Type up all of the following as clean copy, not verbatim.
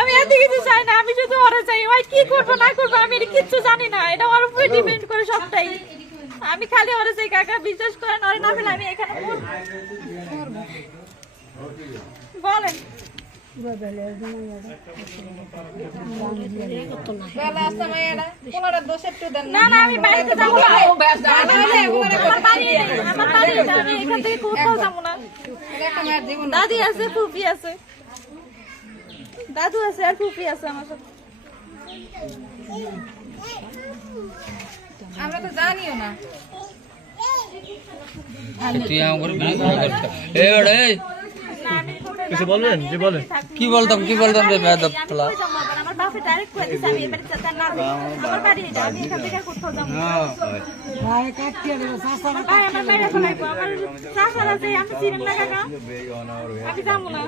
আমি এত কিছু চাই না, আমি শুধু ওরা চাই। ওই কি করবো না করবো আমি কিচ্ছু জানি না, এটা ওর উপরে ডিপেন্ড করে সবটাই। আমি খালি ওরা চাই, কাকা বিশ্বাস করেন, ওরা না পেলে আমি এখানে বলেন। না না আমি বাড়িতে যাবো না, আমি এখান থেকে কোথাও যাবো না। দাদি আছে, ফুফি আছে, দাদু আছে আর ফুফি আছে আমার সাথে। আমরা তো জানিও না। তুই আমার কিছু বলবেন? যে বলেন কি বলতাম রে বেয়াদব ফলা। আমার বাপে ডাইরেক্ট কই দিছে আমি এবারে চাচার না আমার বাড়ি এটা, আমি এখান থেকে কোথাও যাব না। ভাই কাটিয়ে দেব চাচা, ভাই আমার বাইরে ফলাইবো, আমার চাচার আছে আমি চিনি না কাকা, আমি যাব না।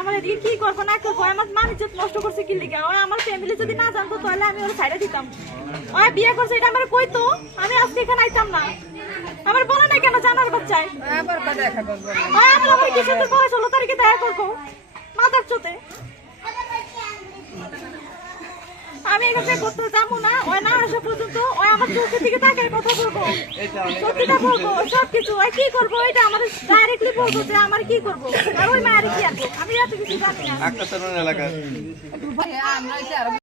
আমার এদিকে কি করব না করব, আমার মানিজ্জত নষ্ট করছে কি লিগা? ওই আমার ফ্যামিলি যদি না জানতো তাহলে আমি ওর সাইডে দিতাম। ওই বিয়ে করছে এটা আমার কইতো, আমি আজকে এখানে আইতাম না। আমার বলে না কেন জানার বাচ্চায় আবার দেখা করব। ওই আমার ওই কিছু তো পরে 16 তারিখে দেখা করব মাদার চোতে। আমি এখানে করতে যাবো না, ওই না আসা পর্যন্ত ওই আমার চোখের দিকে তাকিয়ে কথা বলবো, সত্যিটা বলবো, সবকিছু। ওই কি করবো এটা আমার ডাইরেক্টলি বলবো যে আমার কি করবো, আর ওই মায়ের কি আনবো, আমি এত কিছু জানি না।